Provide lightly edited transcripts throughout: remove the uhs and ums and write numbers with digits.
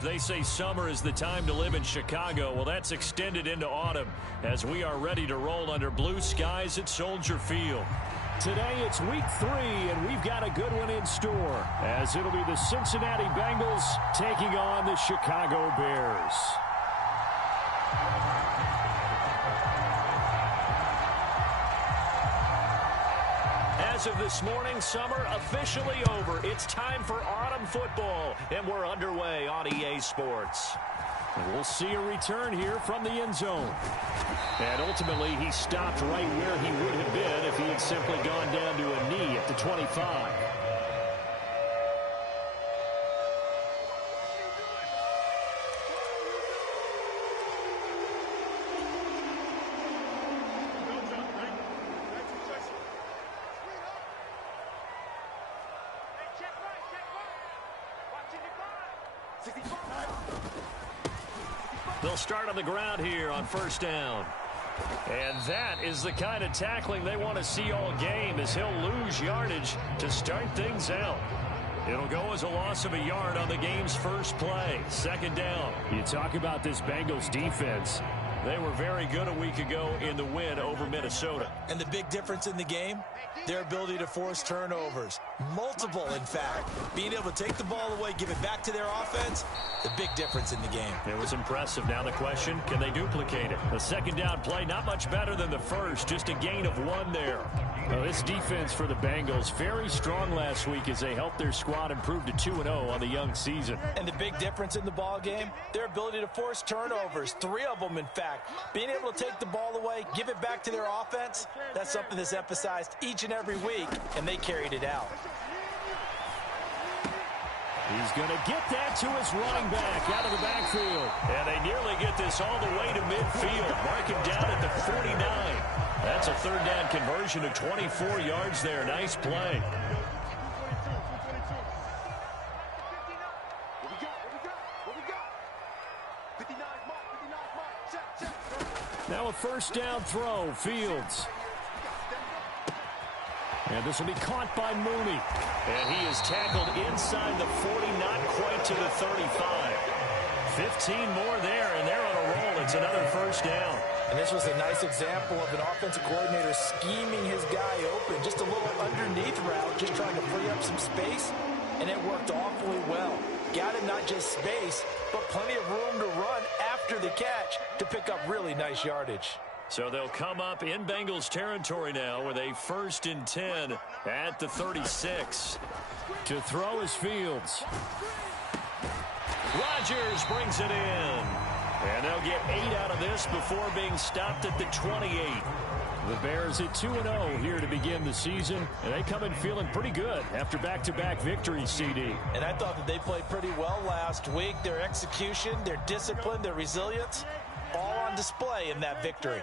They say summer is the time to live in Chicago. Well, that's extended into autumn as we are ready to roll under blue skies at Soldier Field. Today it's week 3, and we've got a good one in store, as it'll be the Cincinnati Bengals taking on the Chicago Bears. As of this morning, summer officially over. It's time for autumn football, and we're underway on EA Sports. And we'll see a return here from the end zone. And ultimately, he stopped right where he would have been if he had simply gone down to a knee at the 25. They'll start on the ground here on first down. And that is the kind of tackling they want to see all game, as he'll lose yardage to start things out. It'll go as a loss of a yard on the game's first play. Second down. You talk about this Bengals defense. They were very good a week ago in the win over Minnesota. And the big difference in the game? Their ability to force turnovers. Multiple, in fact. Being able to take the ball away, give it back to their offense, the big difference in the game. It was impressive. Now the question, can they duplicate it? The second down play, not much better than the first. Just a gain of 1 there. Well, this defense for the Bengals, very strong last week as they helped their squad improve to 2-0 on the young season. And the big difference in the ball game, their ability to force turnovers. 3 of them, in fact. Being able to take the ball away, give it back to their offense, that's something that's emphasized each and every week, and they carried it out. He's going to get that to his running back out of the backfield. And they nearly get this all the way to midfield. Mark him down at the 49. That's a third down conversion of 24 yards there. Nice play. Now a first down throw, Fields. And this will be caught by Mooney. And he is tackled inside the 40, not quite to the 35. 15 more there, and they're on a roll. It's another first down. And this was a nice example of an offensive coordinator scheming his guy open. Just a little underneath route, just trying to free up some space, and it worked awfully well. Got him not just space, but plenty of room to run after the catch to pick up really nice yardage. So they'll come up in Bengals territory now with a 1st and 10 at the 36. To throw is Fields. Rodgers brings it in. And they'll get 8 out of this before being stopped at the 28. The Bears at 2-0 here to begin the season, and they come in feeling pretty good after back-to-back victories, CD. And I thought that they played pretty well last week. Their execution, their discipline, their resilience, all on display in that victory.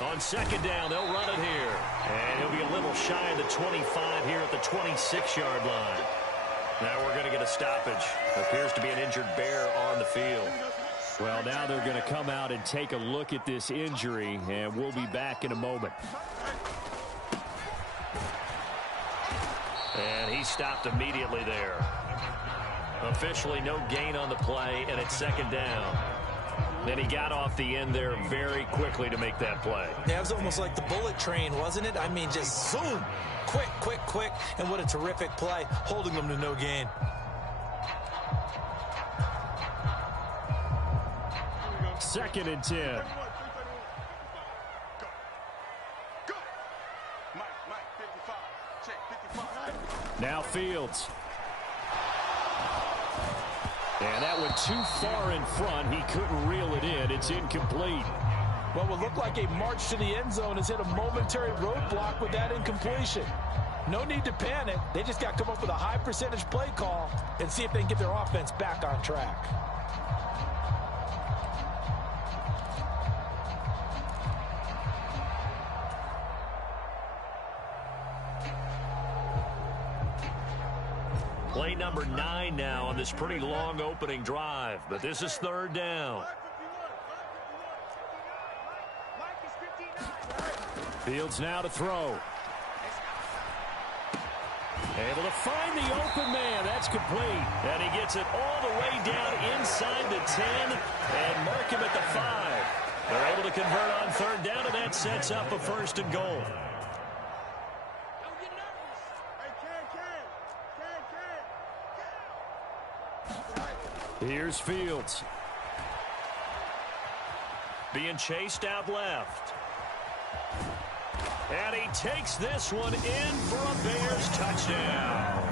On second down, they'll run it here. And he'll be a little shy of the 25 here at the 26-yard line. Now we're going to get a stoppage. Appears to be an injured Bear on the field. Well, now they're going to come out and take a look at this injury, and we'll be back in a moment. And he stopped immediately there. Officially no gain on the play, and it's second down. Then he got off the end there very quickly to make that play. Yeah, it was almost like the bullet train, wasn't it? I mean, just zoom. Quick, quick, quick. And what a terrific play, holding them to no gain. Second and 10. Now Fields. And that went too far in front. He couldn't reel it in. It's incomplete. What would look like a march to the end zone has hit a momentary roadblock with that incompletion. No need to panic. They just got to come up with a high percentage play call and see if they can get their offense back on track. Play number 9 now on this pretty long opening drive, but this is third down. Fields now to throw. Able to find the open man. That's complete. And he gets it all the way down inside the 10 and mark him at the 5. They're able to convert on third down, and that sets up a first and goal. Here's Fields. Being chased out left. And he takes this one in for a Bears touchdown.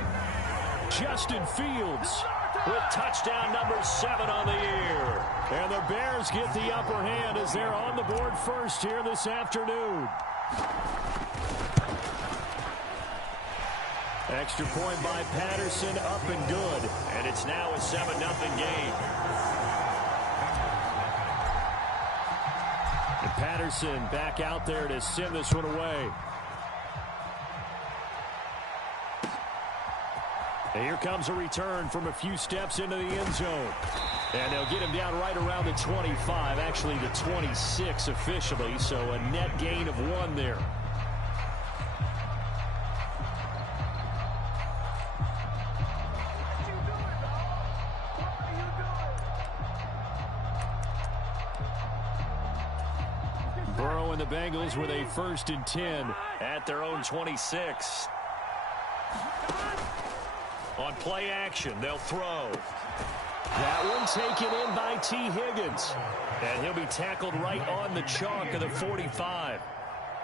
Justin Fields with touchdown number 7 on the year. And the Bears get the upper hand as they're on the board first here this afternoon. Extra point by Patterson, up and good. And it's now a 7-0 game. And Patterson back out there to send this one away. And here comes a return from a few steps into the end zone. And they'll get him down right around the 25, actually the 26 officially, so a net gain of 1 there. Burrow and the Bengals with a 1st and 10 at their own 26. On play action, they'll throw. That one taken in by T. Higgins. And he'll be tackled right on the chalk of the 45.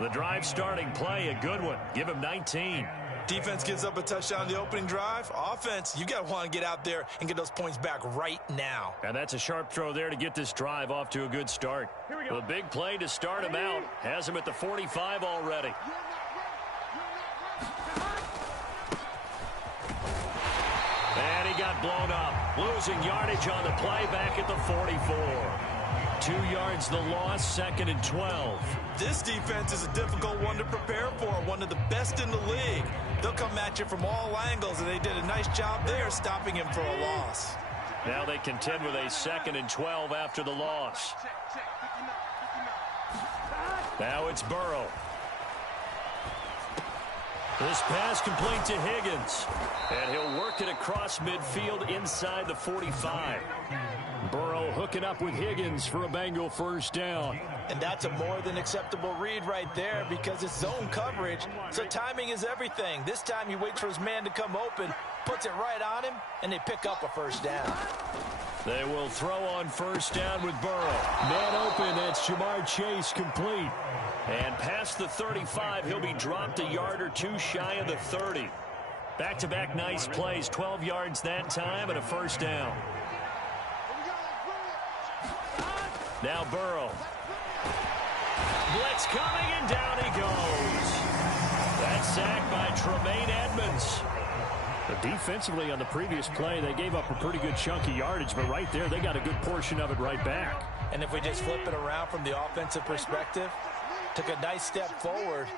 The drive starting play, a good one. Give him 19. Defense gives up a touchdown the opening drive. Offense, you got to want to get out there and get those points back right now. And that's a sharp throw there to get this drive off to a good start. The big play to start him out. Has him at the 45 already. And he got blown up. Losing yardage on the play back at the 44. 2 yards the loss, 2nd and 12. This defense is a difficult one to prepare for, one of the best in the league. They'll come at you from all angles, and they did a nice job there stopping him for a loss. Now they contend with a 2nd and 12 after the loss. Now it's Burrow. This pass complete to Higgins. And he'll work it across midfield inside the 45. Burrow hooking up with Higgins for a Bengal 1st down. And that's a more than acceptable read right there because it's zone coverage. So timing is everything. This time he waits for his man to come open, puts it right on him, and they pick up a 1st down. They will throw on 1st down with Burrow. Man open, that's Jamar Chase complete. And past the 35, he'll be dropped a yard or 2 shy of the 30. Back-to-back nice plays, 12 yards that time and a 1st down. Now Burrow. Blitz coming, and down he goes. That's sacked by Tremaine Edmonds. But defensively on the previous play, they gave up a pretty good chunk of yardage, but right there, they got a good portion of it right back. And if we just flip it around from the offensive perspective, took a nice step forward,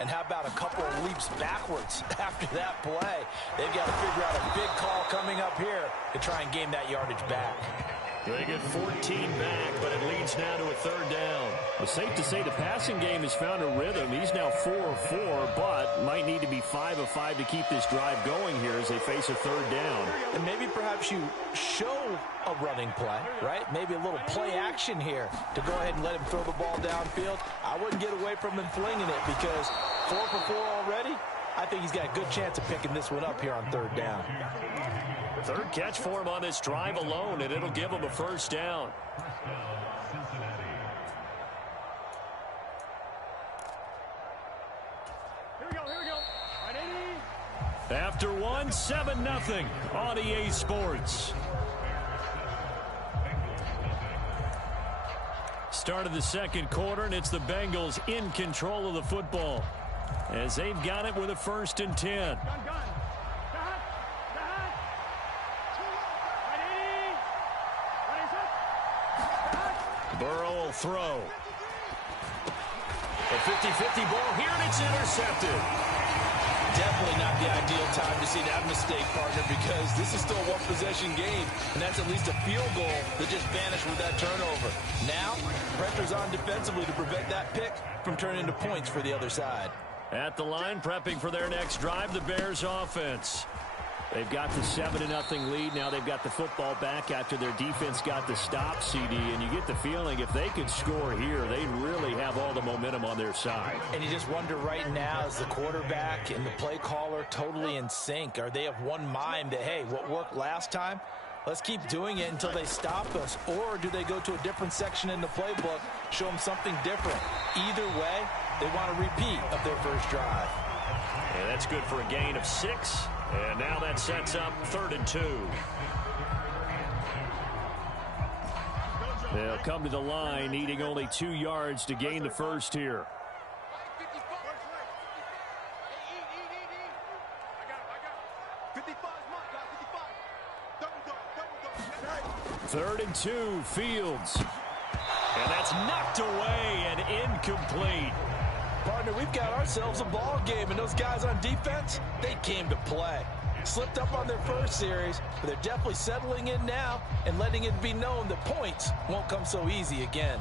and how about a couple of leaps backwards after that play? They've got to figure out a big call coming up here to try and gain that yardage back. They get 14 back, but it leads now to a 3rd down. It's safe to say the passing game has found a rhythm. He's now 4 of 4, but might need to be 5 of 5 to keep this drive going here as they face a 3rd down. And maybe perhaps you show a running play, right? Maybe a little play action here to go ahead and let him throw the ball downfield. I wouldn't get away from him flinging it because 4 for 4 already. I think he's got a good chance of picking this one up here on 3rd down. 3rd catch for him on this drive alone, and it'll give him a 1st down. Here we go. After 1, 7-0 on EA Sports. Start of the 2nd quarter, and it's the Bengals in control of the football as they've got it with a 1st and 10. Burrow will throw. A 50-50 ball here, and it's intercepted. Definitely not the ideal time to see that mistake, partner, because this is still a one-possession game, and that's at least a field goal that just vanished with that turnover. Now, pressure's on defensively to prevent that pick from turning into points for the other side. At the line, prepping for their next drive, the Bears offense. They've got the 7-0 lead. Now they've got the football back after their defense got the stop, CD. And you get the feeling if they could score here, they really have all the momentum on their side. And you just wonder right now, is the quarterback and the play caller totally in sync? Are they of one mind that, hey, what worked last time? Let's keep doing it until they stop us. Or do they go to a different section in the playbook, show them something different? Either way, they want a repeat of their first drive. And that's good for a gain of 6. And now that sets up 3rd and 2. They'll come to the line, needing only 2 yards to gain the first here. 3rd and 2, Fields. And that's knocked away and incomplete. Partner, we've got ourselves a ball game, and those guys on defense, they came to play. Slipped up on their first series, but they're definitely settling in now and letting it be known that points won't come so easy again.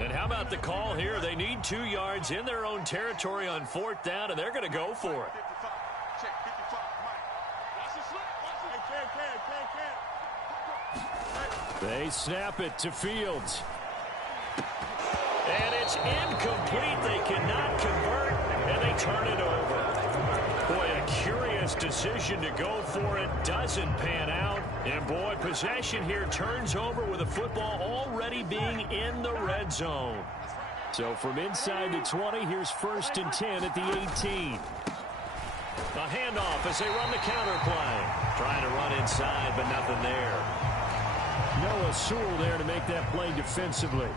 And how about the call here? They need 2 yards in their own territory on 4th down, and they're going to go for it. They snap it to Fields. And it's incomplete. They cannot convert, and they turn it over. Boy, a curious decision to go for it. Doesn't pan out. And, boy, possession here turns over with the football already being in the red zone. So from inside the 20, here's 1st and 10 at the 18. A handoff as they run the counter play. Trying to run inside, but nothing there. Noah Sewell there to make that play defensively.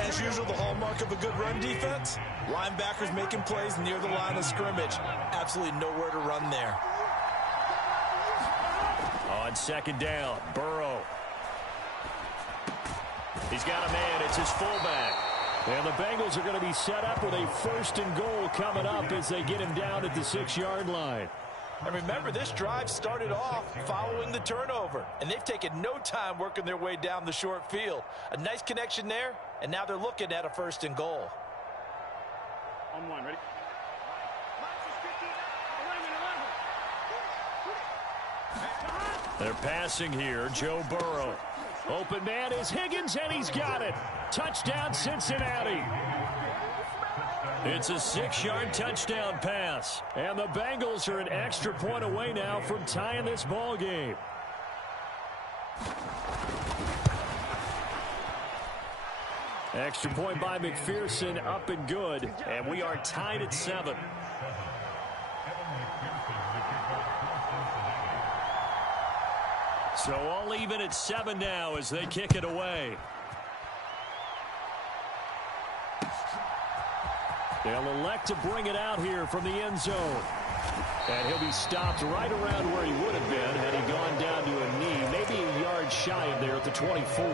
As usual, the hallmark of a good run defense, linebackers making plays near the line of scrimmage. Absolutely nowhere to run there. On 2nd down, Burrow. He's got a man. It's his fullback. And the Bengals are going to be set up with a 1st and goal coming up as they get him down at the 6-yard line. And remember, this drive started off following the turnover, and they've taken no time working their way down the short field. A nice connection there, and now they're looking at a 1st and goal. On 1, ready? They're passing here. Joe Burrow. Open man is Higgins, and he's got it. Touchdown, Cincinnati. It's a 6-yard touchdown pass. And the Bengals are an extra point away now from tying this ball game. Extra point by McPherson, up and good. And we are tied at 7. So all even at 7 now as they kick it away. They'll elect to bring it out here from the end zone. And he'll be stopped right around where he would have been had he gone down to a knee, maybe a yard shy of there at the 24.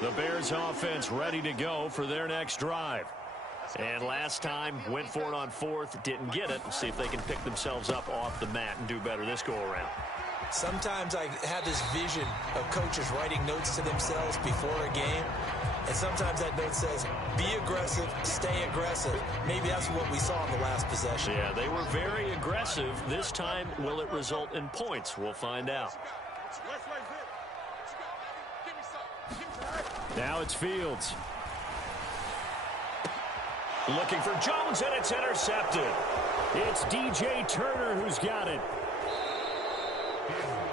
The Bears offense ready to go for their next drive. And last time, went for it on 4th, didn't get it. See if they can pick themselves up off the mat and do better this go-around. Sometimes I have this vision of coaches writing notes to themselves before a game, and sometimes that note says, be aggressive, stay aggressive. Maybe that's what we saw in the last possession. Yeah, they were very aggressive. This time, will it result in points? We'll find out. Now it's Fields. Looking for Jones, and it's intercepted. It's DJ Turner who's got it.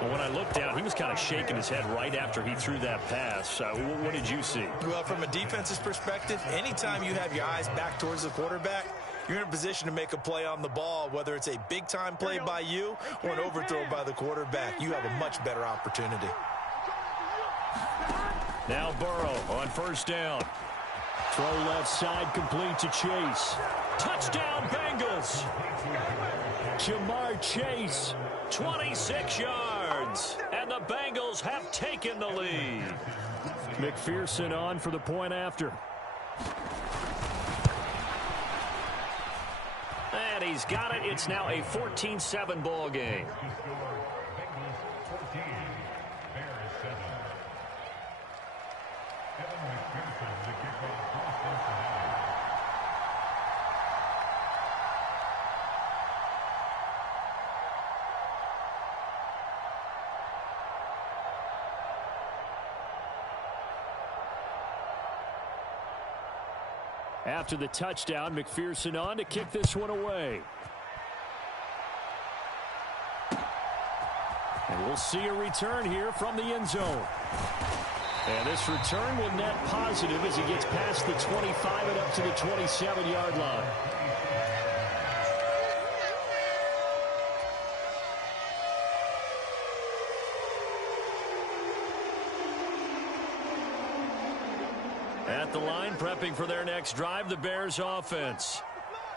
Well, when I looked down, he was kind of shaking his head right after he threw that pass. What did you see? Well, from a defense's perspective, anytime you have your eyes back towards the quarterback, you're in a position to make a play on the ball, whether it's a big-time play by you or an overthrow by the quarterback. You have a much better opportunity. Now Burrow on 1st down. Throw left side complete to Chase. Touchdown Bengals. Jamar Chase. 26 yards. ends, and the Bengals have taken the lead. McPherson on for the point after. And he's got it. It's now a 14-7 ball game. After the touchdown, McPherson on to kick this one away. And we'll see a return here from the end zone. And this return will net positive as he gets past the 25 and up to the 27-yard line. At the line, prepping for their next drive, the Bears offense.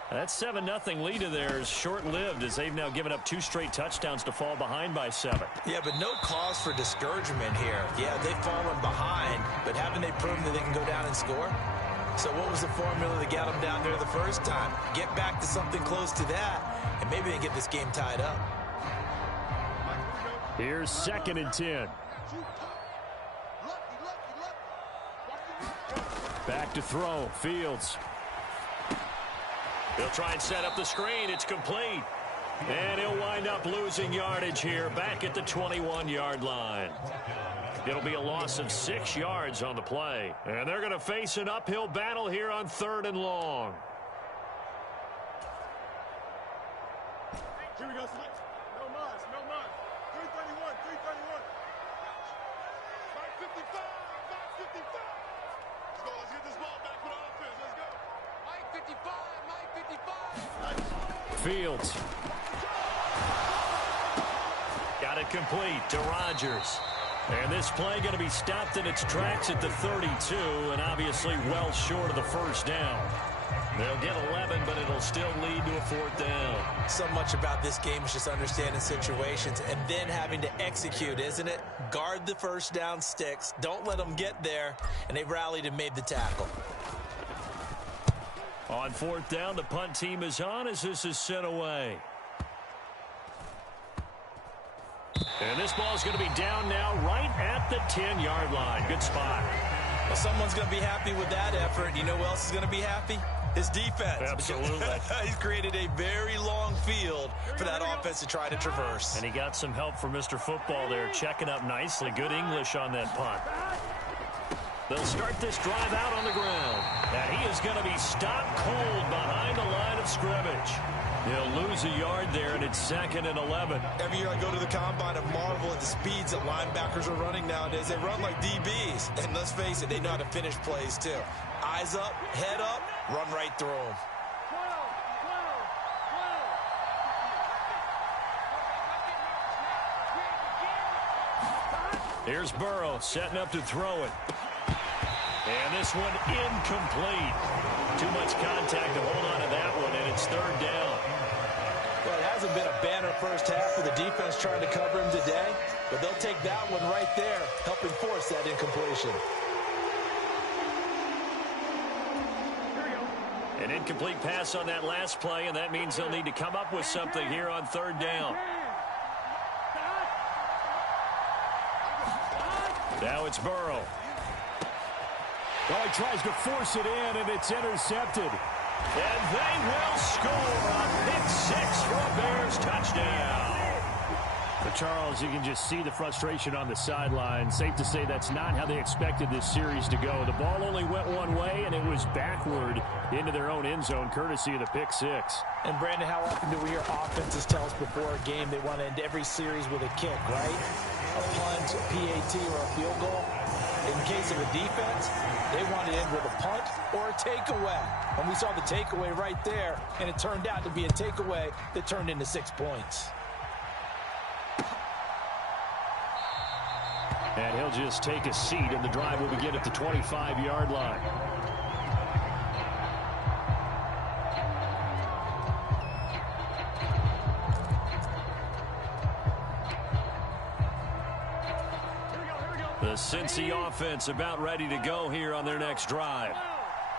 That 7-0 lead of theirs short-lived as they've now given up 2 straight touchdowns to fall behind by 7. Yeah, but no cause for discouragement here. Yeah, they've fallen behind, but haven't they proven that they can go down and score? So what was the formula that got them down there the first time? Get back to something close to that, and maybe they get this game tied up. Here's 2nd and 10. Back to throw. Fields. He'll try and set up the screen. It's complete. And he'll wind up losing yardage here back at the 21-yard line. It'll be a loss of 6 yards on the play. And they're going to face an uphill battle here on 3rd and long. Here we go, Slick. No mas, no mas. 331, 331. 555, 555. Let's go, let's get this ball back for the offense. Let's go. Mike 55, Mike 55. Fields. Got it complete to Rodgers. And this play going to be stopped in its tracks at the 32, and obviously well short of the first down. They'll get 11, but it'll still lead to a 4th down. So much about this game is just understanding situations and then having to execute, isn't it? Guard the first down sticks. Don't let them get there. And they rallied and made the tackle. On 4th down, the punt team is on as this is sent away. And this ball is going to be down now right at the 10-yard line. Good spot. Well, someone's going to be happy with that effort. You know who else is going to be happy? His defense. Absolutely. He's created a very long field for that offense to try to traverse. And he got some help from Mr. Football there, checking up nicely. Good English on that punt. They'll start this drive out on the ground. And he is going to be stopped cold behind the line of scrimmage. He'll lose a yard there, and it's 2nd and 11. Every year I go to the combine and marvel at the speeds that linebackers are running nowadays. They run like DBs. And let's face it, they know how to finish plays too. Eyes up, head up, run right through them. Here's Burrow setting up to throw it. And this one incomplete. Too much contact to hold on to that one, and it's 3rd down. Well, it hasn't been a banner first half for the defense trying to cover him today, but they'll take that one right there, helping force that incompletion. An incomplete pass on that last play, and that means they'll need to come up with something here on 3rd down. Now it's Burrow. Well, he tries to force it in, and it's intercepted. And they will score a pick 6 for a Bears touchdown. But Charles, you can just see the frustration on the sideline. Safe to say that's not how they expected this series to go. The ball only went one way, and it was backward into their own end zone, courtesy of the pick 6. And, Brandon, how often do we hear offenses tell us before a game they want to end every series with a kick, right? A punt, a PAT, or a field goal. In case of a defense, they want to end with a punt or a takeaway. And we saw the takeaway right there, and it turned out to be a takeaway that turned into 6 points. And he'll just take a seat, and the drive will begin at the 25-yard line. Cincy offense about ready to go here on their next drive.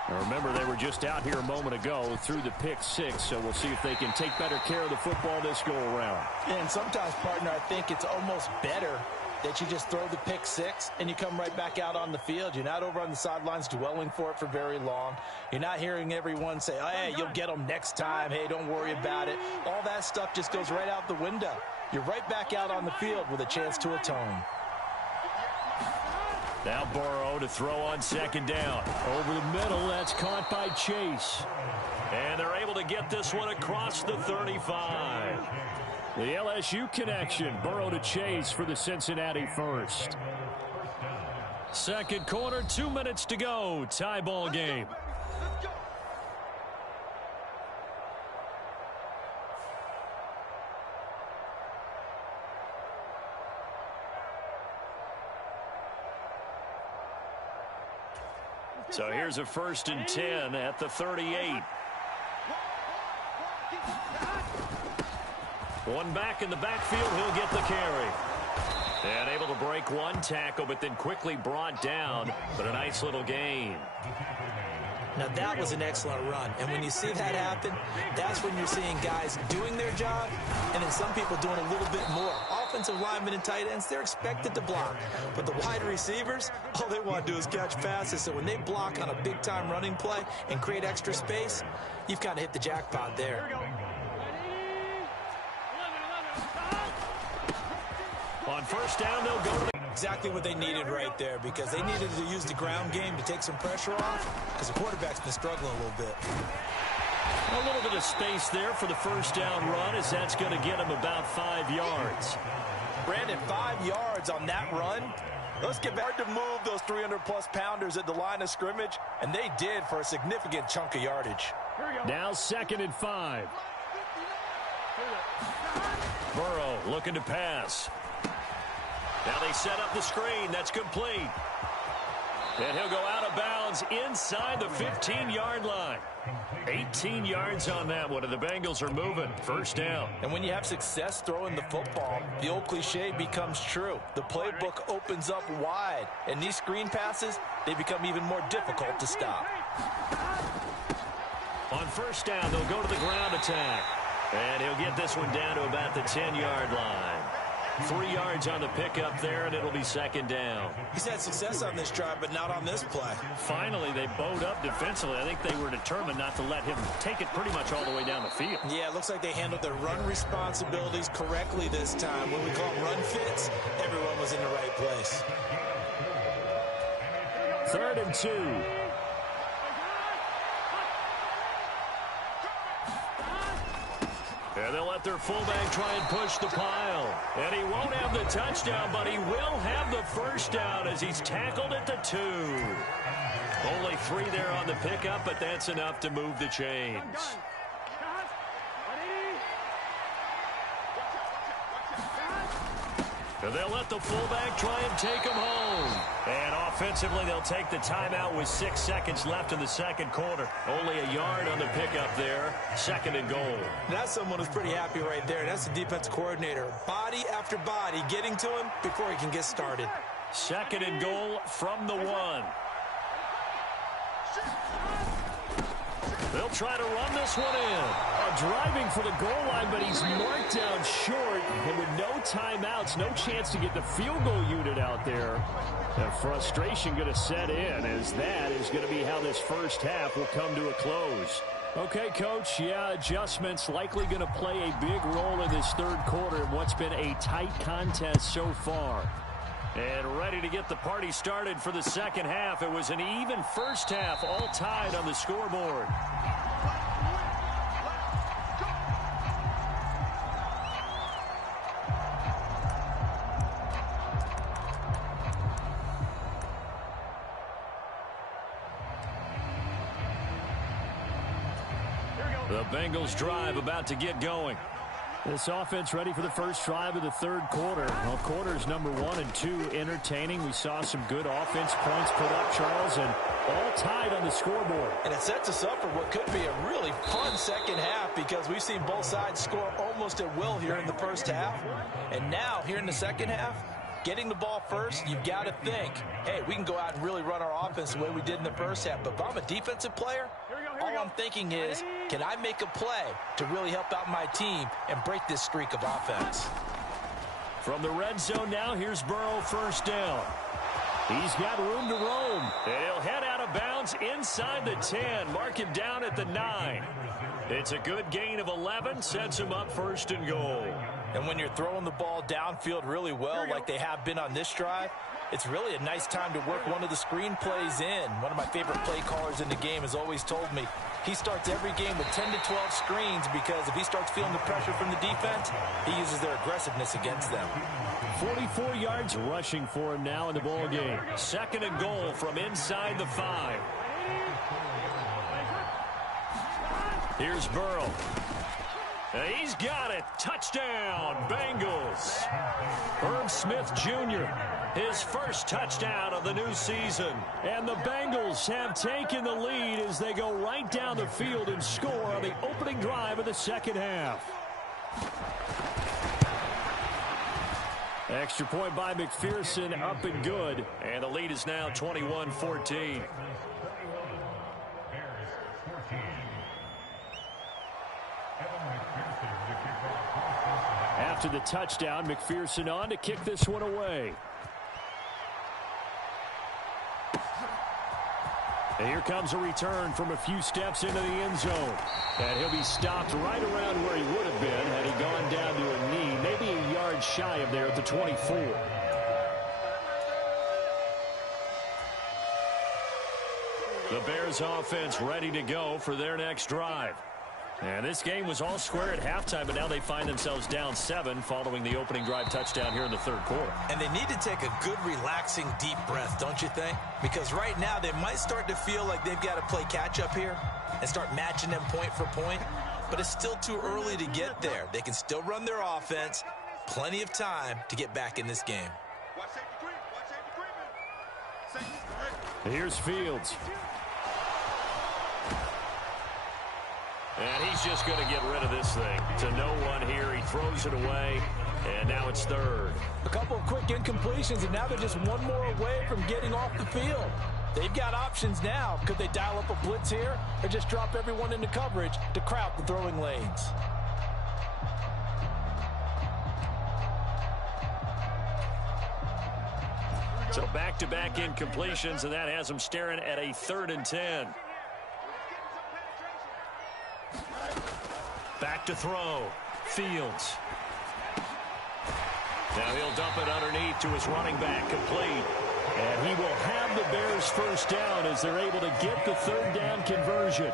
Now remember, they were just out here a moment ago through the pick six, so we'll see if they can take better care of the football this go-around. And sometimes, partner, I think it's almost better that you just throw the pick six and you come right back out on the field. You're not over on the sidelines dwelling for it for very long. You're not hearing everyone say, oh, hey, you'll get them next time. Hey, don't worry about it. All that stuff just goes right out the window. You're right back out on the field with a chance to atone. Now Burrow to throw on second down. Over the middle, that's caught by Chase. And they're able to get this one across the 35. The LSU connection, Burrow to Chase for the Cincinnati first. Second quarter, 2 minutes to go. Tie ball game. So here's a 1st and 10 at the 38. One back in the backfield, he'll get the carry. And able to break one tackle, but then quickly brought down. But a nice little gain. Now that was an excellent run. And when you see that happen, that's when you're seeing guys doing their job and then some people doing a little bit more. Offensive linemen and tight ends, they're expected to block. But the wide receivers, all they want to do is catch passes. So when they block on a big-time running play and create extra space, you've kind of hit the jackpot there. On first down, they'll go to the... Exactly what they needed right there, because they needed to use the ground game to take some pressure off, because the quarterback's been struggling a little bit. A little bit of space there for the first down run, as that's going to get him about 5 yards. Brandon, 5 yards on that run. Let's get back to move those 300-plus pounders at the line of scrimmage, and they did for a significant chunk of yardage. Now 2nd and 5. Burrow looking to pass. Now they set up the screen. That's complete. And he'll go out of bounds inside the 15-yard line. 18 yards on that one, and the Bengals are moving. First down. And when you have success throwing the football, the old cliche becomes true. The playbook opens up wide, and these screen passes, they become even more difficult to stop. On first down, they'll go to the ground attack. And he'll get this one down to about the 10-yard line. 3 yards on the pickup there, and it'll be 2nd down. He's had success on this drive, but not on this play. Finally, they bowed up defensively. I think they were determined not to let him take it pretty much all the way down the field. Yeah, it looks like they handled their run responsibilities correctly this time. When we call them run fits, everyone was in the right place. 3rd and 2. And they'll let their fullback try and push the pile. And he won't have the touchdown, but he will have the first down as he's tackled at the 2. Only 3 there on the pickup, but that's enough to move the chains. And they'll let the fullback try and take him home. And offensively, they'll take the timeout with 6 seconds left in the second quarter. Only a yard on the pickup there. 2nd and goal. That's someone who's pretty happy right there. That's the defense coordinator. Body after body getting to him before he can get started. 2nd and goal from the 1. They'll try to run this one in. Driving for the goal line, but he's marked down short. And with no timeouts, no chance to get the field goal unit out there. The frustration going to set in, as that is going to be how this first half will come to a close. Okay, Coach, yeah, adjustments likely going to play a big role in this third quarter in what's been a tight contest so far. And ready to get the party started for the second half. It was an even first half, all tied on the scoreboard. The Bengals drive about to get going. This offense ready for the first drive of the third quarter. Well, quarters number 1 and 2 entertaining. We saw some good offense points put up, Charles, and all tied on the scoreboard. And it sets us up for what could be a really fun second half, because we've seen both sides score almost at will here in the first half. And now, here in the second half, Getting the ball first, you've got to think, hey, we can go out and really run our offense the way we did in the first half. But if I'm a defensive player, all I'm thinking is, can I make a play to really help out my team and break this streak of offense? From the red zone now, here's Burrow, first down. He's got room to roam. And he'll head out of bounds inside the 10. Mark him down at the 9. It's a good gain of 11. Sets him up first and goal. And when you're throwing the ball downfield really well like they have been on this drive, it's really a nice time to work one of the screen plays in. One of my favorite play callers in the game has always told me he starts every game with 10 to 12 screens because if he starts feeling the pressure from the defense, he uses their aggressiveness against them. 44 yards rushing for him now in the ball game. Second and goal from inside the 5. Here's Burrow. And he's got it. Touchdown, Bengals. Herb Smith Jr., his first touchdown of the new season. And the Bengals have taken the lead as they go right down the field and score on the opening drive of the second half. Extra point by McPherson, up and good. And the lead is now 21-14. After the touchdown, McPherson on to kick this one away. And here comes a return from a few steps into the end zone. And he'll be stopped right around where he would have been had he gone down to a knee, maybe a yard shy of there at the 24. The Bears offense ready to go for their next drive. And this game was all square at halftime, but now they find themselves down 7 following the opening drive touchdown here in the third quarter. And they need to take a good, relaxing, deep breath, don't you think? Because right now they might start to feel like they've got to play catch-up here and start matching them point for point. But it's still too early to get there. They can still run their offense. Plenty of time to get back in this game. Here's Fields. And he's just going to get rid of this thing. To no one here. He throws it away. And now it's third. A couple of quick incompletions, and now they're just one more away from getting off the field. They've got options now. Could they dial up a blitz here or just drop everyone into coverage to crowd the throwing lanes? So back-to-back incompletions, and that has them staring at a 3rd and 10. Back to throw. Fields. Now he'll dump it underneath to his running back, complete. And he will have the Bears first down as they're able to get the 3rd down conversion.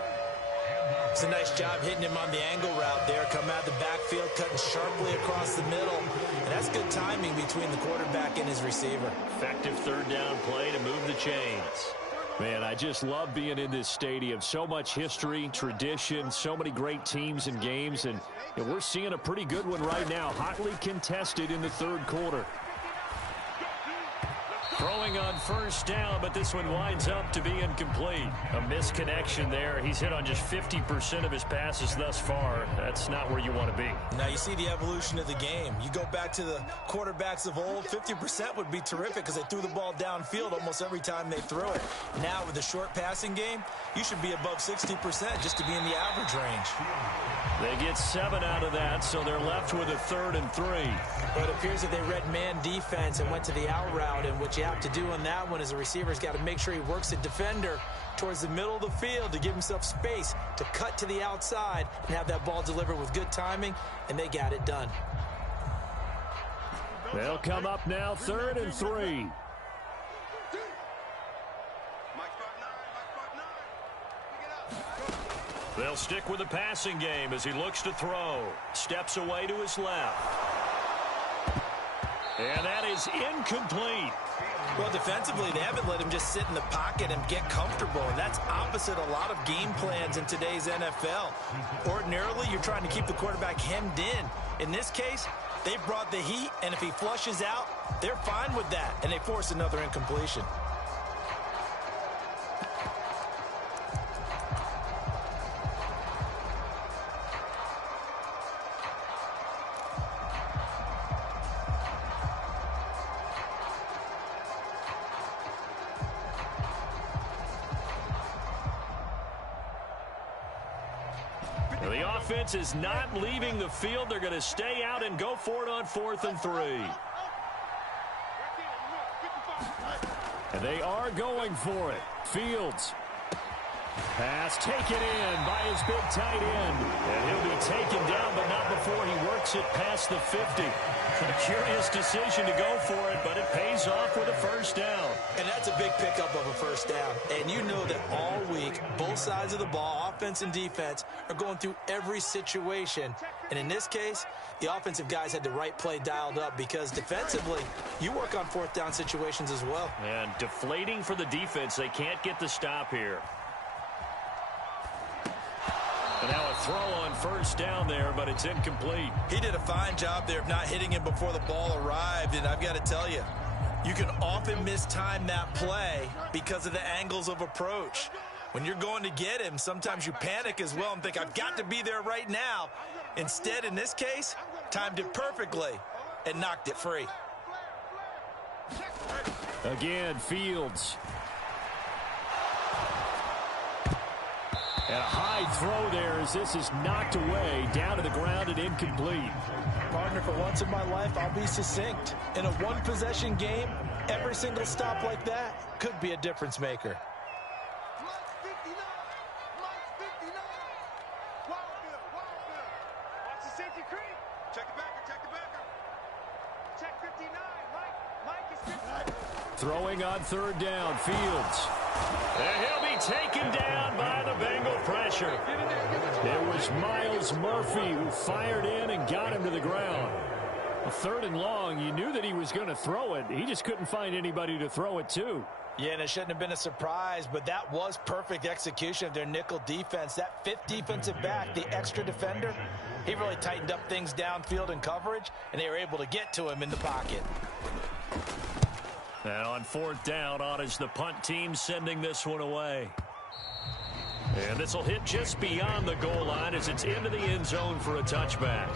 It's a nice job hitting him on the angle route there. Come out of the backfield, cutting sharply across the middle. And that's good timing between the quarterback and his receiver. Effective 3rd down play to move the chains. Man, I just love being in this stadium. So much history, tradition, so many great teams and games. And we're seeing a pretty good one right now. Hotly contested in the 3rd quarter. Throwing on first down, but this one winds up to be incomplete. A misconnection there. He's hit on just 50% of his passes thus far. That's not where you want to be. Now you see the evolution of the game. You go back to the quarterbacks of old, 50% would be terrific because they threw the ball downfield almost every time they threw it. Now with the short passing game, you should be above 60% just to be in the average range. They get 7 out of that, so they're left with a 3rd and 3. But it appears that they read man defense and went to the out route, and what you have to do on that one is the receiver's got to make sure he works the defender towards the middle of the field to give himself space to cut to the outside and have that ball delivered with good timing, and they got it done. They'll come up now 3rd and 3. They'll stick with the passing game as he looks to throw. Steps away to his left. And that is incomplete. Well, defensively, they haven't let him just sit in the pocket and get comfortable, and that's opposite a lot of game plans in today's NFL. Ordinarily, you're trying to keep the quarterback hemmed in. In this case, they brought the heat, and if he flushes out, they're fine with that, and they force another incompletion. The offense is not leaving the field. They're going to stay out and go for it on 4th and 3. And they are going for it. Fields. Pass taken in by his big tight end. And he'll be taken down, but not before he works it past the 50. A curious decision to go for it, but it pays off with a first down. And that's a big pickup of a first down. And you know that all week, both sides of the ball, offense and defense, are going through every situation. And in this case, the offensive guys had the right play dialed up because defensively, you work on 4th down situations as well. And deflating for the defense. They can't get the stop here. And now a throw on first down there, but it's incomplete. He did a fine job there of not hitting him before the ball arrived, and I've got to tell you, you can often mistime that play because of the angles of approach. When you're going to get him, sometimes you panic as well and think, I've got to be there right now. Instead, in this case, timed it perfectly and knocked it free. Again, Fields. And a high throw there as this is knocked away, down to the ground and incomplete. Partner, for once in my life, I'll be succinct. In a one-possession game, every single stop like that could be a difference maker. Throwing on 3rd down, Fields. And he'll be taken down by the Bengal pressure. It was Myles Murphy who fired in and got him to the ground. A 3rd and long, you knew that he was going to throw it. He just couldn't find anybody to throw it to. Yeah, and it shouldn't have been a surprise, but that was perfect execution of their nickel defense. That 5th defensive back, the extra defender, he really tightened up things downfield in coverage, and they were able to get to him in the pocket. And on 4th down, on is the punt team sending this one away. And this will hit just beyond the goal line as it's into the end zone for a touchback.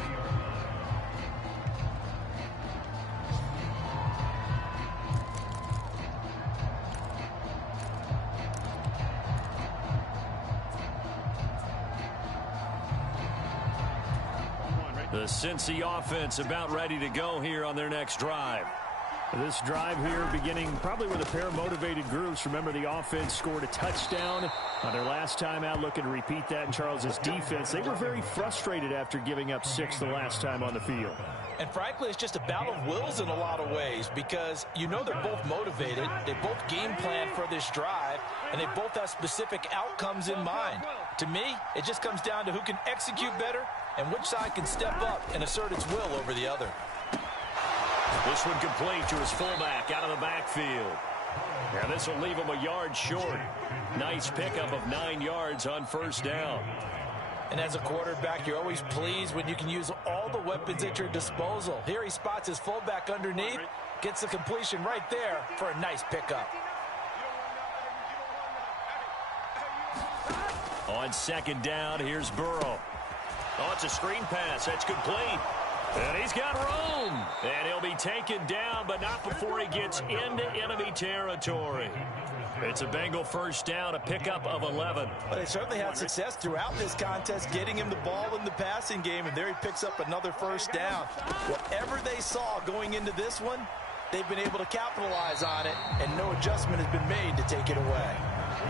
The Cincy offense about ready to go here on their next drive. This drive here beginning probably with a pair of motivated groups. Remember, the offense scored a touchdown on their last time out. Looking to repeat that in Charles's defense. They were very frustrated after giving up 6 the last time on the field. And frankly, it's just a battle of wills in a lot of ways because you know they're both motivated. They both game plan for this drive, and they both have specific outcomes in mind. To me, it just comes down to who can execute better and which side can step up and assert its will over the other. This one complete to his fullback out of the backfield. And this will leave him a yard short. Nice pickup of 9 yards on first down. And as a quarterback, you're always pleased when you can use all the weapons at your disposal. Here he spots his fullback underneath, gets the completion right there for a nice pickup. On 2nd down, here's Burrow. Oh, it's a screen pass. That's complete. And he's got room. And he'll be taken down, but not before he gets into enemy territory. It's a Bengal first down, a pickup of 11. But they certainly had success throughout this contest, getting him the ball in the passing game, and there he picks up another first down. Whatever they saw going into this one, they've been able to capitalize on it, and no adjustment has been made to take it away.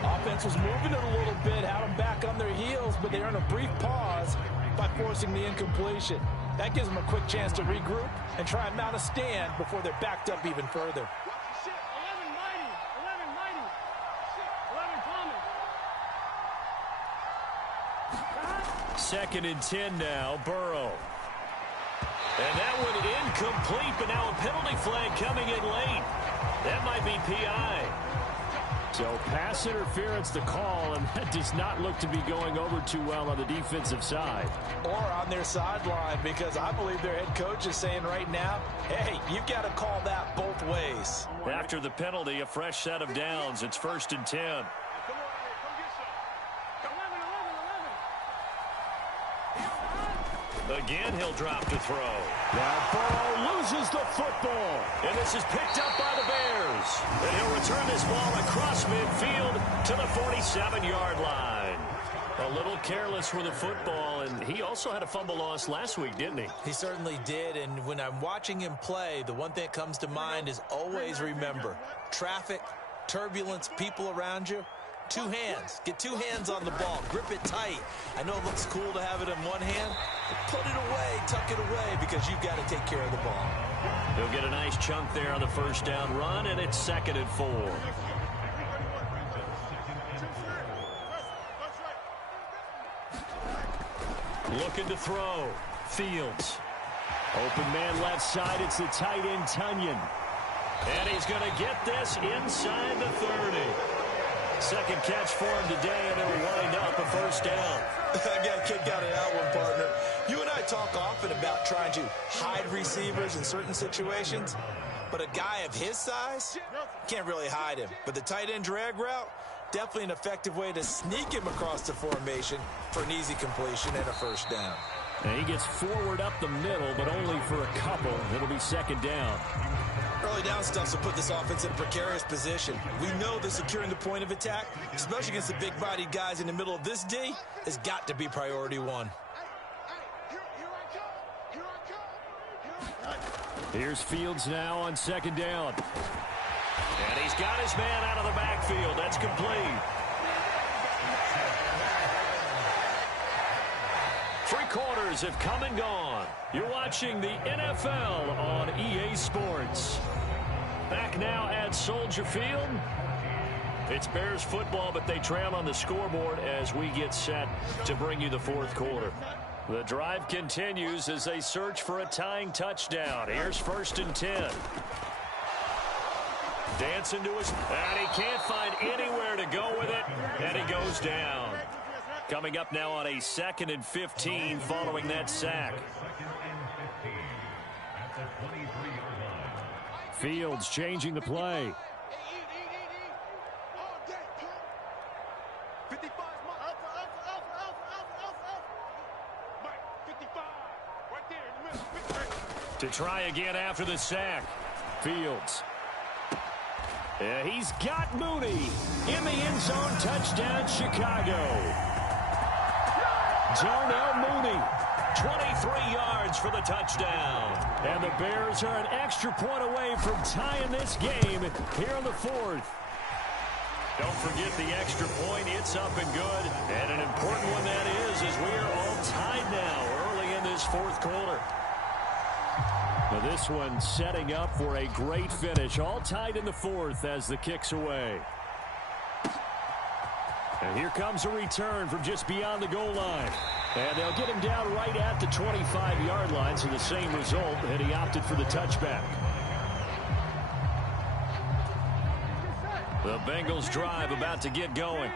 Offense was moving it a little bit, had them back on their heels, but they earned a brief pause by forcing the incompletion. That gives them a quick chance to regroup and try and mount a stand before they're backed up even further. 2nd and 10 now, Burrow. And that one incomplete, but now a penalty flag coming in late. That might be PI. So pass interference the call, and that does not look to be going over too well on the defensive side. Or on their sideline, because I believe their head coach is saying right now, hey, you've got to call that both ways. After the penalty, a fresh set of downs. It's 1st and 10. Again, he'll drop to throw. Now Burrow loses the football. And this is picked up by the Bears. And he'll return this ball across midfield to the 47-yard line. A little careless with the football, and he also had a fumble loss last week, didn't he? He certainly did, and when I'm watching him play, the one thing that comes to mind is always remember, traffic, turbulence, people around you, two hands. Get two hands on the ball. Grip it tight. I know it looks cool to have it in one hand, but put it away, tuck it away, because you've got to take care of the ball. He'll get a nice chunk there on the first down run, and it's 2nd and 4. Looking to throw. Fields. Open man left side. It's the tight end, Tunyon. And he's going to get this inside the 30. Second catch for him today, and it'll wind up a first down. I got a kick out of that one, partner. You and I talk often about trying to hide receivers in certain situations, but a guy of his size can't really hide him. But the tight end drag route, definitely an effective way to sneak him across the formation for an easy completion and a first down. And he gets forward up the middle, but only for a couple. It'll be 2nd down. Early down stuff will put this offense in a precarious position. We know that securing the point of attack, especially against the big-bodied guys in the middle of this D, has got to be priority one. Here's Fields now on 2nd down. And he's got his man out of the backfield. That's complete. 3 quarters have come and gone. You're watching the NFL on EA Sports. Back now at Soldier Field. It's Bears football, but they trail on the scoreboard as we get set to bring you the 4th quarter. The drive continues as they search for a tying touchdown. Here's 1st and 10. Dancing to his, and he can't find anywhere to go with it, and he goes down. Coming up now on a 2nd and 15 following that sack. Fields changing the play. To try again after the sack. Fields. He's got Mooney in the end zone. Touchdown, Chicago. Darnell Mooney, 23 yards for the touchdown. And the Bears are an extra point away from tying this game here in the 4th. Don't forget the extra point. It's up and good. And an important one that is, as we are all tied now early in this 4th quarter. Now this one setting up for a great finish. All tied in the 4th as the kick's away. And here comes a return from just beyond the goal line. And they'll get him down right at the 25-yard line, so the same result, and he opted for the touchback. The Bengals drive about to get going.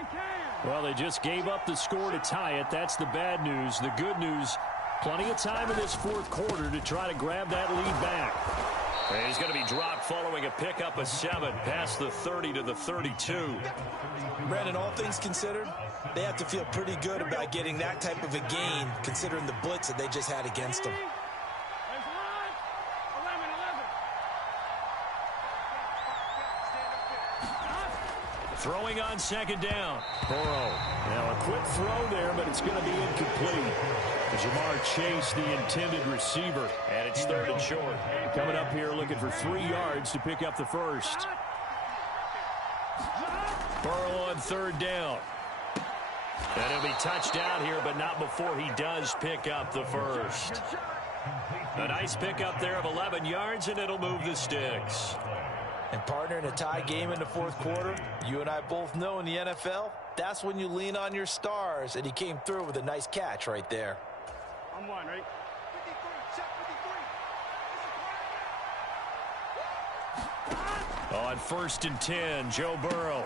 Well, they just gave up the score to tie it. That's the bad news. The good news, plenty of time in this 4th quarter to try to grab that lead back. And he's going to be dropped following a pickup of 7 past the 30 to the 32. Brandon, all things considered, they have to feel pretty good about getting that type of a gain, considering the blitz that they just had against them. Throwing on 2nd down. Burrow. Now a quick throw there, but it's going to be incomplete. Jamar Chase, the intended receiver. And it's 3rd and short. Coming up here looking for 3 yards to pick up the first. Burrow on 3rd down. And it'll be touchdown here, but not before he does pick up the first. A nice pickup there of 11 yards, and it'll move the sticks. And partner, in a tie game in the 4th quarter, you and I both know in the NFL, that's when you lean on your stars, and he came through with a nice catch right there. I'm one, right? 53, On 1st and 10, Joe Burrow.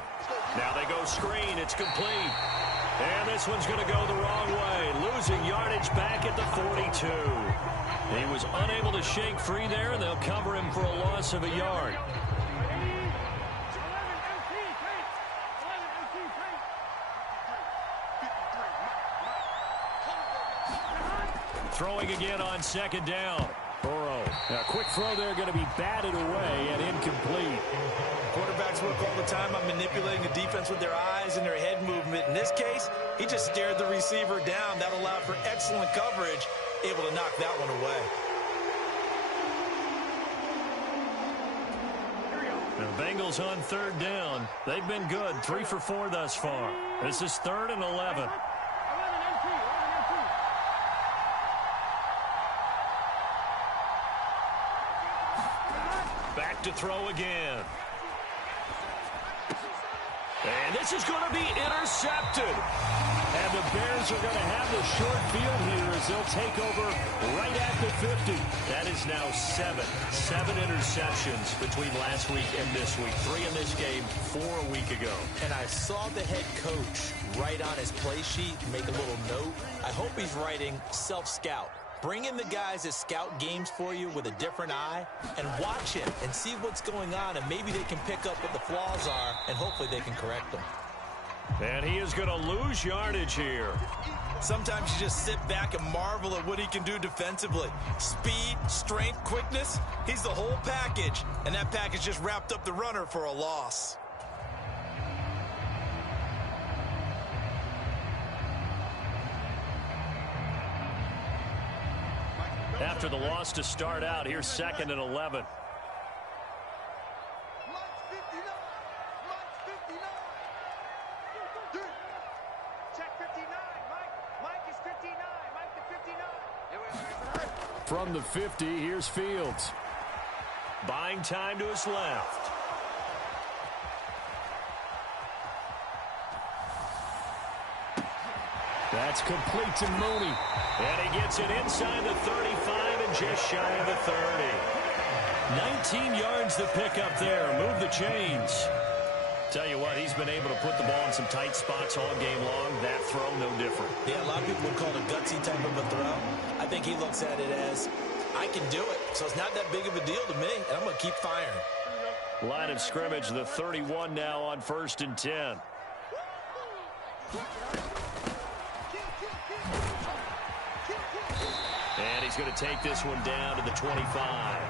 Now they go screen. It's complete. And this one's going to go the wrong way. Losing yardage back at the 42. He was unable to shake free there, and they'll cover him for a loss of a yard. Throwing again on 2nd down. Burrow. Now, a quick throw there going to be batted away and incomplete. Quarterbacks work all the time on manipulating the defense with their eyes and their head movement. In this case, He just stared the receiver down. That allowed for excellent coverage, able to knock that one away. The Bengals on third down. They've been good, 3 for 4 thus far. This is 3rd and 11. Back to throw again. And this is going to be intercepted. And the Bears are going to have the short field here as they'll take over right at the 50. That is now 7 interceptions between last week and this week. 3 in this game, 4 a week ago. And I saw the head coach write on his play sheet, make a little note. I hope he's writing self-scout. Bring in the guys that scout games for you with a different eye and watch him and see what's going on, and maybe they can pick up what the flaws are, and hopefully they can correct them. And he is going to lose yardage here. Sometimes you just sit back and marvel at what he can do defensively. Speed, strength, quickness, he's the whole package, and that package just wrapped up the runner for a loss. After the loss to start out, here's 2nd and 11. From the 50, here's Fields. Buying time to his left. That's complete to Mooney. And he gets it inside the 35 and just shy of the 30. 19 yards to pick up there. Move the chains. Tell you what, he's been able to put the ball in some tight spots all game long. That throw, no different. Yeah, a lot of people would call it a gutsy type of a throw. I think he looks at it as, I can do it, so it's not that big of a deal to me, and I'm going to keep firing. Line of scrimmage, the 31 now on 1st and 10. And he's going to take this one down to the 25.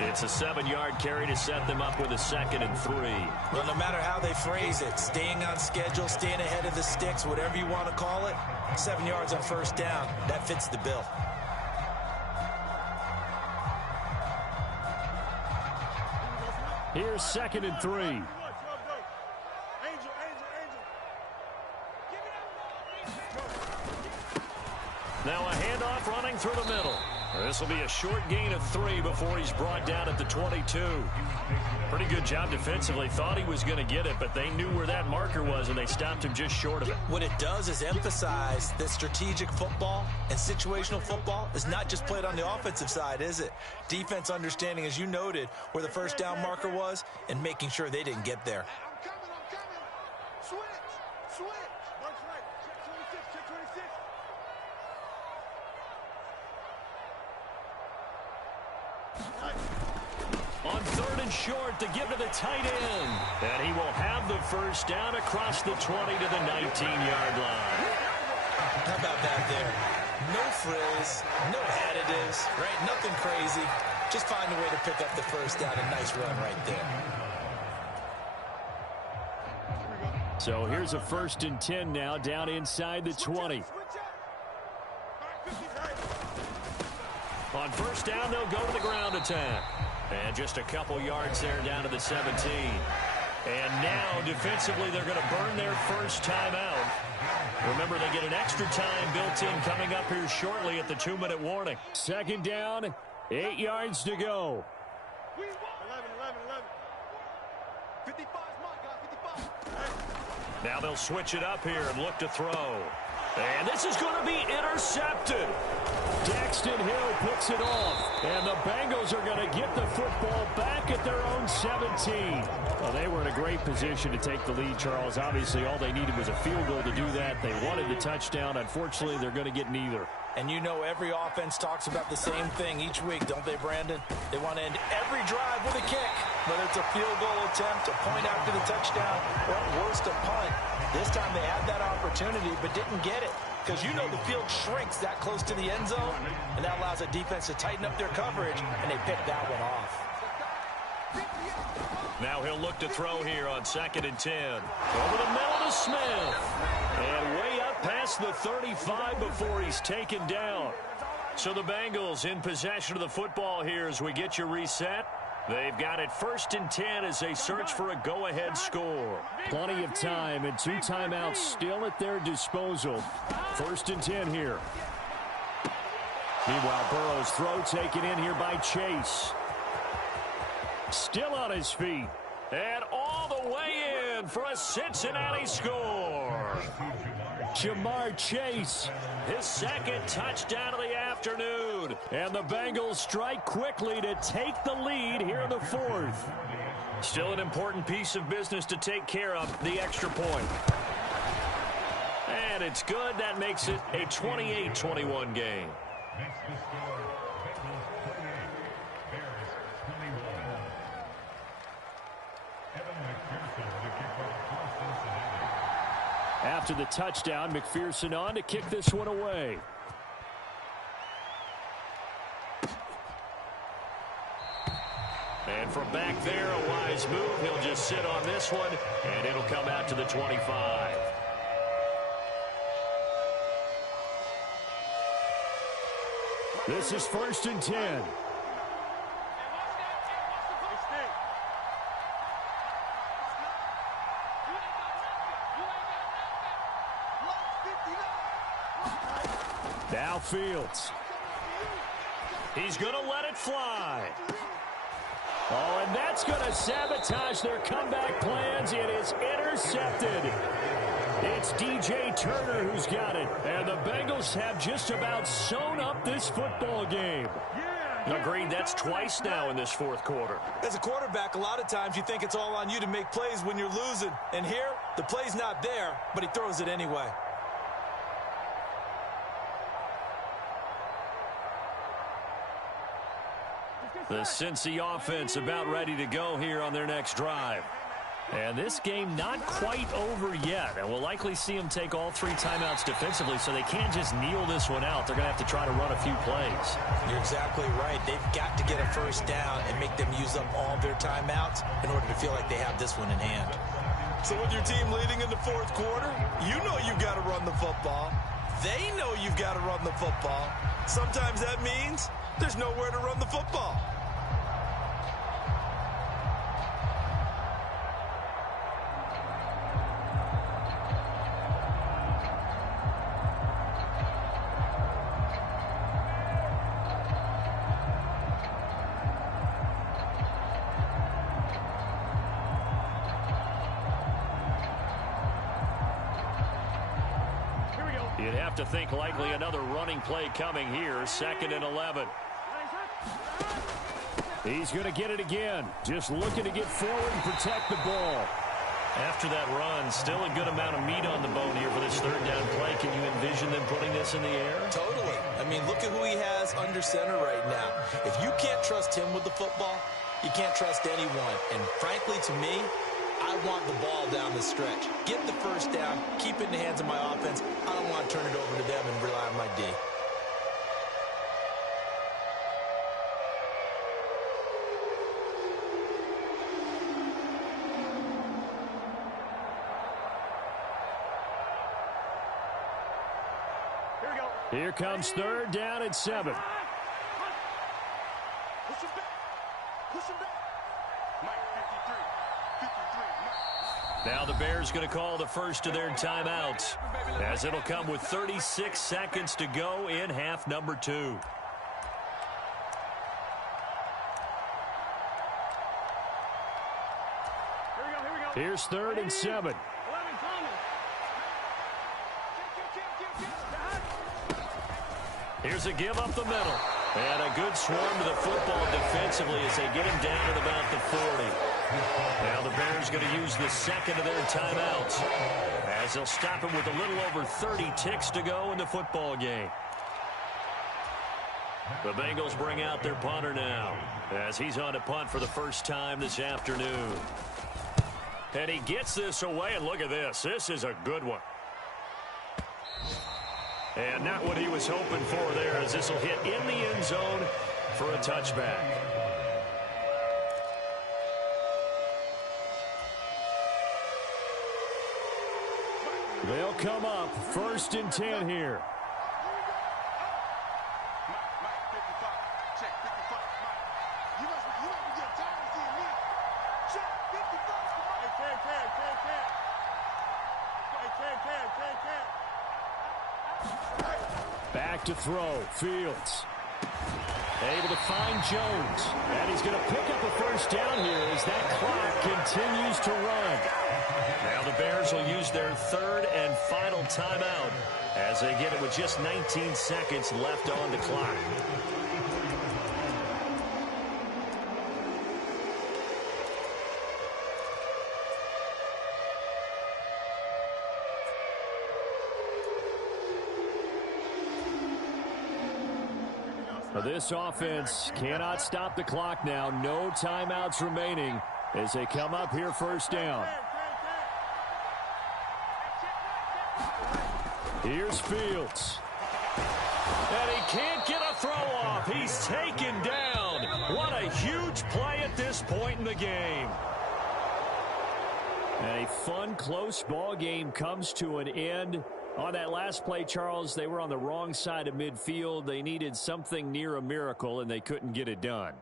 It's a 7-yard carry to set them up with a 2nd and 3. Well, no matter how they phrase it, staying on schedule, staying ahead of the sticks, whatever you want to call it, 7 yards on 1st down, that fits the bill. Here's 2nd and 3. Now a handoff running through the middle. This will be a short gain of 3 before he's brought down at the 22. Pretty good job defensively. Thought he was going to get it, but they knew where that marker was, and they stopped him just short of it. What it does is emphasize that strategic football and situational football is not just played on the offensive side, is it? Defense understanding, as you noted, where the 1st down marker was and making sure they didn't get there. I'm coming. Switch. Mark's right. Check 26. On 3rd and short to give to the tight end. And he will have the 1st down across the 20 to the 19-yard line. How about that there? No frills, no additives, right? Nothing crazy. Just find a way to pick up the 1st down. A nice run right there. So here's a 1st and 10 now, down inside the 20. On 1st down, they'll go to the ground attack. And just a couple yards there down to the 17. And now, defensively, they're going to burn their 1st timeout. Remember, they get an extra time built in coming up here shortly at the 2-minute warning. 2nd down, 8 yards to go. 11. 55 is mine, guys. 55. Now they'll switch it up here and look to throw. And this is going to be intercepted. Daxton Hill picks it off, and the Bengals are going to get the football back at their own 17. Well, they were in a great position to take the lead, Charles. Obviously, all they needed was a field goal to do that. They wanted the touchdown. Unfortunately, they're going to get neither. And you know every offense talks about the same thing each week, don't they, Brandon? They want to end every drive with a kick, whether it's a field goal attempt, a point after the touchdown, or worst, a punt. This time they had that opportunity but didn't get it, because you know the field shrinks that close to the end zone, and that allows a defense to tighten up their coverage, and they pick that one off. Now he'll look to throw here on 2nd and 10. Over the middle to Smith. And way up past the 35 before he's taken down. So the Bengals in possession of the football here as we get you reset. They've got it 1st and 10 as they search for a go-ahead score. Plenty of time and 2 timeouts still at their disposal. 1st and 10 here. Meanwhile, Burrow's throw taken in here by Chase. Still on his feet. And all the way in for a Cincinnati score. Jamar Chase. His 2nd touchdown of the afternoon. And the Bengals strike quickly to take the lead here in the 4th. Still an important piece of business to take care of, the extra point. And it's good. That makes it a 28-21 game. After the touchdown, McPherson on to kick this one away. And from back there, a wise move. He'll just sit on this one, and it'll come out to the 25. This is 1st and 10. Now Fields. He's going to let it fly. Oh, and that's going to sabotage their comeback plans. It is intercepted. It's DJ Turner who's got it. And the Bengals have just about sewn up this football game. Agreed, that's twice now in this 4th quarter. As a quarterback, a lot of times you think it's all on you to make plays when you're losing. And here, the play's not there, but he throws it anyway. The Cincy offense about ready to go here on their next drive. And this game not quite over yet. And we'll likely see them take all 3 timeouts defensively, so they can't just kneel this one out. They're going to have to try to run a few plays. You're exactly right. They've got to get a 1st down and make them use up all their timeouts in order to feel like they have this one in hand. So with your team leading in the 4th quarter, you know you've got to run the football. They know you've got to run the football. Sometimes that means there's nowhere to run the football. You'd have to think likely another running play coming here. 2nd and 11. He's going to get it again. Just looking to get forward and protect the ball. After that run, still a good amount of meat on the bone here for this 3rd down play. Can you envision them putting this in the air? Totally. I mean, look at who he has under center right now. If you can't trust him with the football, you can't trust anyone. And frankly, to me, I want the ball down the stretch. Get the 1st down, keep it in the hands of my offense. I don't want to turn it over to them and rely on my D. Here comes 3rd down and 7. Push him back. Push him back. Mike, 53. Now the Bears going to call the first of their timeouts, as it'll come with 36 seconds to go in half number 2. Here's 3rd and 7. Here's a give up the middle. And a good swarm to the football defensively as they get him down at about the 40. Now the Bears going to use the 2nd of their timeouts, as they'll stop him with a little over 30 ticks to go in the football game. The Bengals bring out their punter now, as he's on to punt for the first time this afternoon. And he gets this away, and look at this. This is a good one. And not what he was hoping for there, as this will hit in the end zone for a touchback. They'll come up 1st and 10 here. Back to throw. Fields. Able to find Jones. And he's going to pick up a 1st down here as that clock continues to run. Now the Bears will use their 3rd and final timeout as they get it with just 19 seconds left on the clock. This offense cannot stop the clock now. No timeouts remaining as they come up here 1st down. Here's Fields. And he can't get a throw off. He's taken down. What a huge play at this point in the game. And a fun, close ball game comes to an end. On that last play, Charles, they were on the wrong side of midfield. They needed something near a miracle, and they couldn't get it done.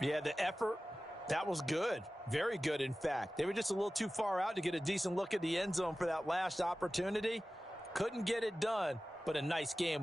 Yeah, the effort, that was good. Very good, in fact. They were just a little too far out to get a decent look at the end zone for that last opportunity. Couldn't get it done, but a nice game.